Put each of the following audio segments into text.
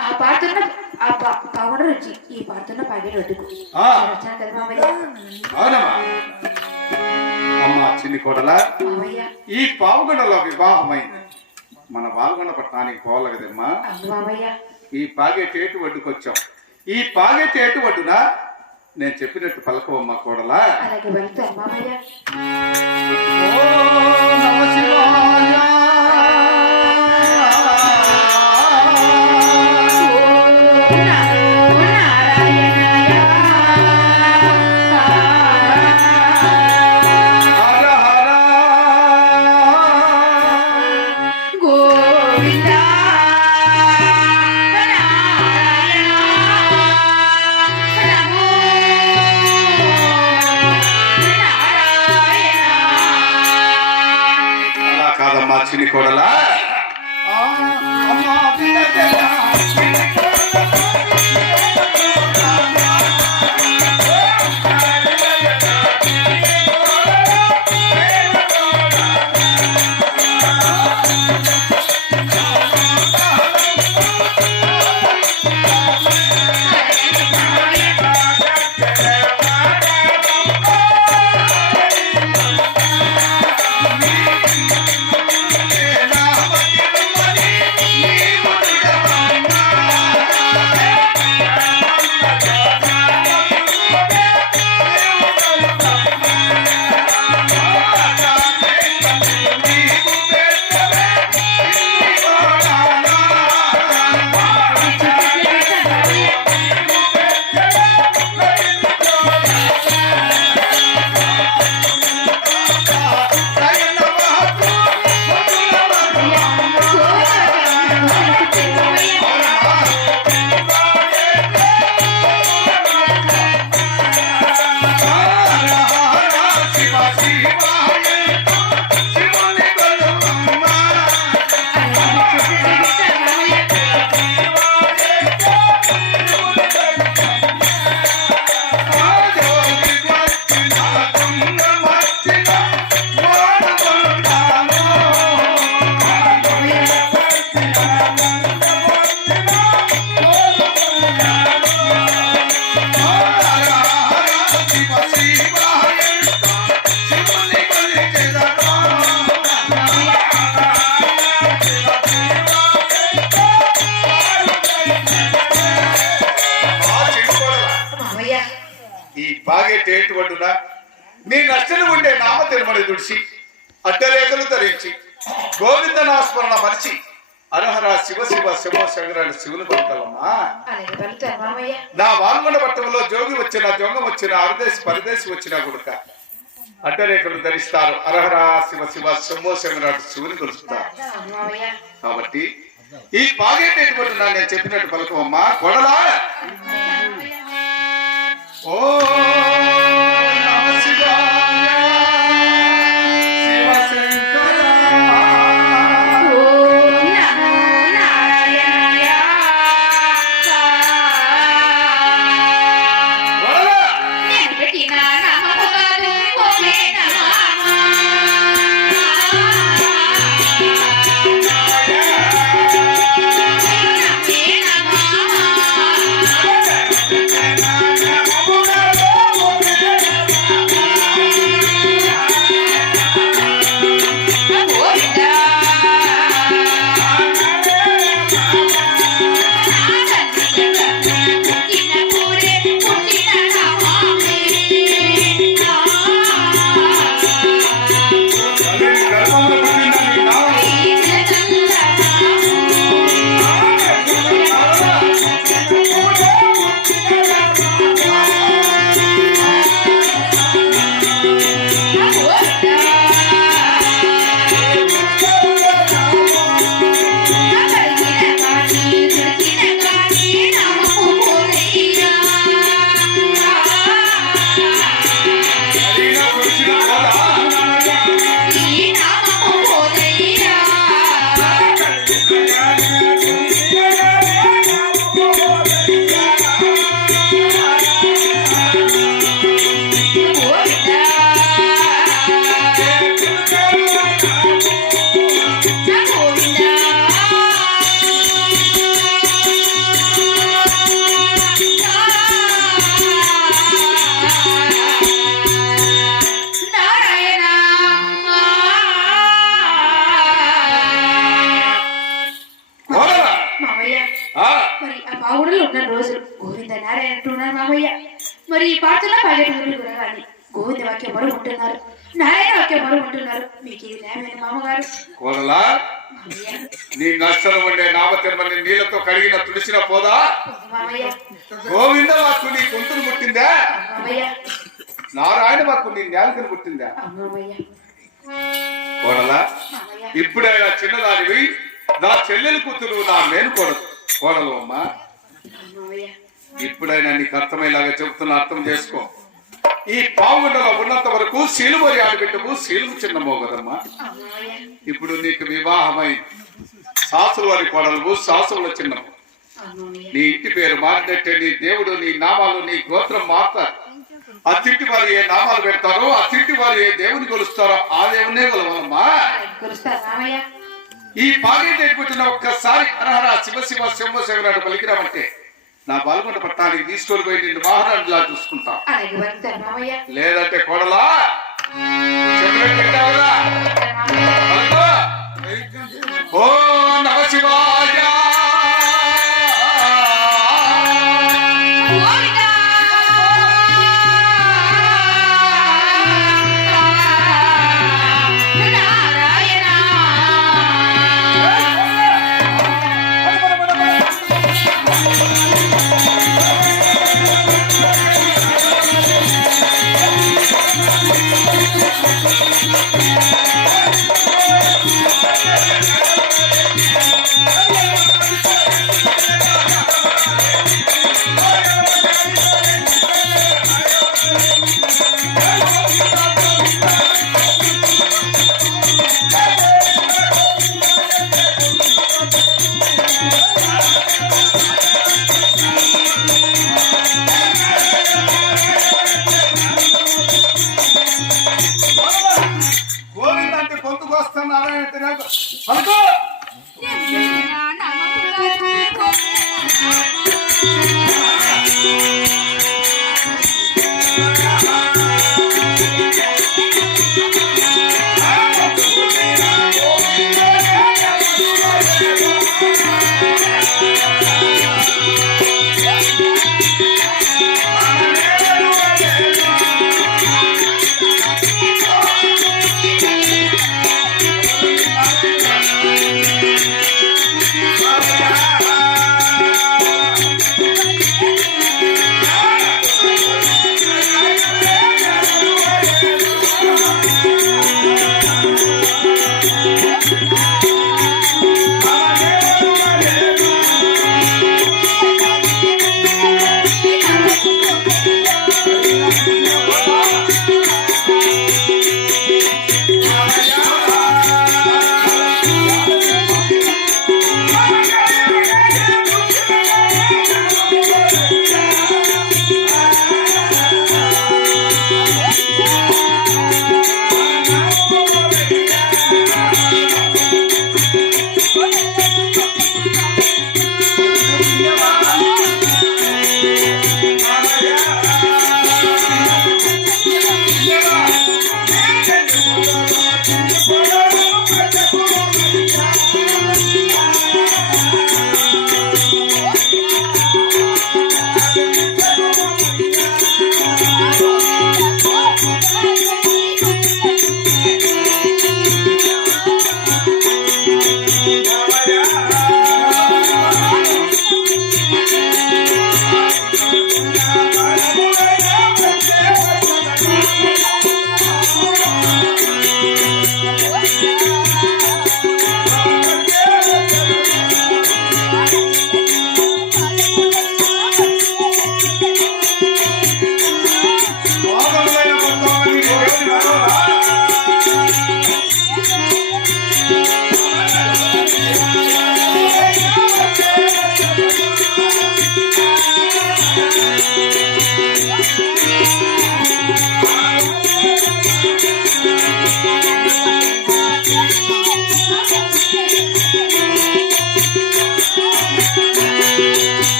ఆ పాడుతున్న ఆ రుచి ఈ పాడుతున్న పాగేడు అవునమ్మా. అమ్మా చిన్ని కోడలా. ఈ పావుగొండలో వివాహమైంది మన పాల్గొండ పట్టణానికి పోవాలి కదమ్మా. అవును మావయ్య ఈ పాగేటేటు ఒడ్డుకొచ్చాం ఈ పాగేటేటు ఒడ్డున నేను చెప్పినట్టు పలకవమ్మ కోడలా. ఓ. కాదమ్మా చిన్ని కోడలా ఆ, మరిచి అరహర శివ శివ శివ శంకరాన్ని శివుని పడతావమ్మా నా వాల్గొండ పట్టణంలో జోగి వచ్చిన జొంగం వచ్చిన అరదేశి పరదేశి వచ్చిన గుడక అడ్డరేఖలు ధరిస్తారు. అరహర శివ శివ శంభో శంకరాడు శివుని కొలుస్తారు. కాబట్టి ఈ బాగేటేటువంటి నేను చెప్పినట్టు పలకమమ్మా కొడలా? ఓ పాటలో పల్లెటూరు గురగాలి గోవింద వాక్యం ఎవరు ఉంటున్నారు నారాయణ వాక్యం ఎవరు ఉంటున్నారు మీకు ఇది న్యాయమైన మామగారు కోడలా మామయ్య నీ నష్టం ఉండే నామ తిరుమలని నీళ్లతో కడిగిన తుడిచిన పోదా మామయ్య గోవింద వాక్కు నీ గొంతును పుట్టిందా మామయ్య నారాయణ వాక్కు నీ నేలకను పుట్టిందా మామయ్య కోడలా మామయ్య ఇప్పుడైనా చిన్నదానివి నా చెల్లెలు కూతురు నా మేలుకోడదు కోడలు అమ్మా మామయ్య ఇప్పుడైనా నీకు అర్థమయ్యేలాగా చెబుతున్నా అర్థం చేసుకో. ఈ పావుగండలో ఉన్నంత వరకు శీలుమరి ఆడబిడ్డము శీలుము చిన్నమో కదమ్మా. ఇప్పుడు నీకు వివాహమై సాసులు వారి కోడలు సాసుల చిన్నము. నీ ఇంటి పేరు మారినట్టే నీ దేవుడు నీ నామాలు నీ గోత్రం మారుతారు. ఆ తింటి వారు ఏ నామాలు పెడతారో ఆ తింటి వారు ఏ దేవుని కొలుస్తారో ఆ దేవునే కొలవాలమ్మా మామయ్య ఈ పాగేటేటి పుట్టిన ఒక్కసారి హరహర శివ శివ శంభ శివరాడు పలికిరామంటే నా బాల్గొండ పట్టణానికి తీసుకొని పోయి నిన్ను మహారాజులా చూసుకుంటా. లేదంటే కొడలా. ఓ నమ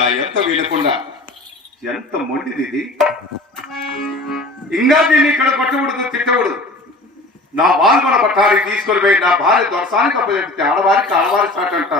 ఆ ఎంత వీలకుండా ఎంత మొండిది ఇది? ఇంకా దీన్ని ఇక్కడ కొట్టకూడదు తిట్టకూడదు. నా బాల్మల పట్టాలి తీసుకొని పోయి నా భార్య దొరసానికి అప్పచెప్తే ఆడవారికి ఆడవారి సాట్ అంట.